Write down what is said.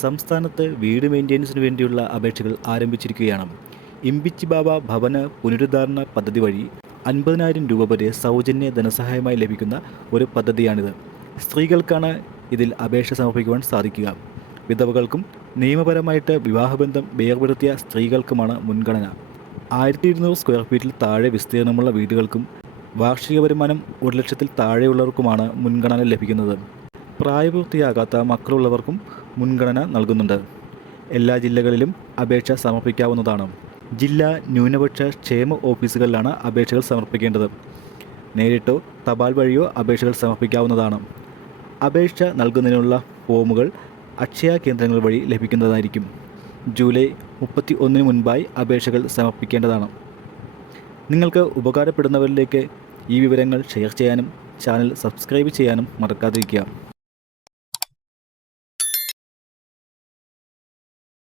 സംസ്ഥാനത്ത് വീട് മെയിൻ്റെനൻസിന് വേണ്ടിയുള്ള അപേക്ഷകൾ ആരംഭിച്ചിരിക്കുകയാണ്. ഇമ്പിച്ചി ബാബ ഭവന പുനരുദ്ധാരണ പദ്ധതി വഴി 50,000 രൂപ വരെ സൗജന്യ ധനസഹായമായി ലഭിക്കുന്ന ഒരു പദ്ധതിയാണിത്. സ്ത്രീകൾക്കാണ് ഇതിൽ അപേക്ഷ സമർപ്പിക്കുവാൻ സാധിക്കുക. വിധവകൾക്കും നിയമപരമായിട്ട് വിവാഹബന്ധം വേർപെടുത്തിയ സ്ത്രീകൾക്കുമാണ് മുൻഗണന. 1200 സ്ക്വയർ ഫീറ്റിൽ താഴെ വിസ്തീർണമുള്ള വീടുകൾക്കും വാർഷിക വരുമാനം 1,00,000-ൽ താഴെയുള്ളവർക്കുമാണ് മുൻഗണന ലഭിക്കുന്നത്. പ്രായപൂർത്തിയാകാത്ത മക്കളുള്ളവർക്കും മുൻഗണന നൽകുന്നുണ്ട്. എല്ലാ ജില്ലകളിലും അപേക്ഷ സമർപ്പിക്കാവുന്നതാണ്. ജില്ലാ ന്യൂനപക്ഷ ക്ഷേമ ഓഫീസുകളിലാണ് അപേക്ഷകൾ സമർപ്പിക്കേണ്ടത്. നേരിട്ടോ തപാൽ വഴിയോ അപേക്ഷകൾ സമർപ്പിക്കാവുന്നതാണ്. അപേക്ഷ നൽകുന്നതിനുള്ള ഫോമുകൾ അക്ഷയ കേന്ദ്രങ്ങൾ വഴി ലഭിക്കുന്നതായിരിക്കും. ജൂലൈ 31 മുൻപായി അപേക്ഷകൾ സമർപ്പിക്കേണ്ടതാണ്. നിങ്ങൾക്ക് ഉപകാരപ്പെടുന്നവരിലേക്ക് ഈ വിവരങ്ങൾ ഷെയർ ചെയ്യാനും ചാനൽ സബ്സ്ക്രൈബ് ചെയ്യാനും മറക്കാതിരിക്കുക.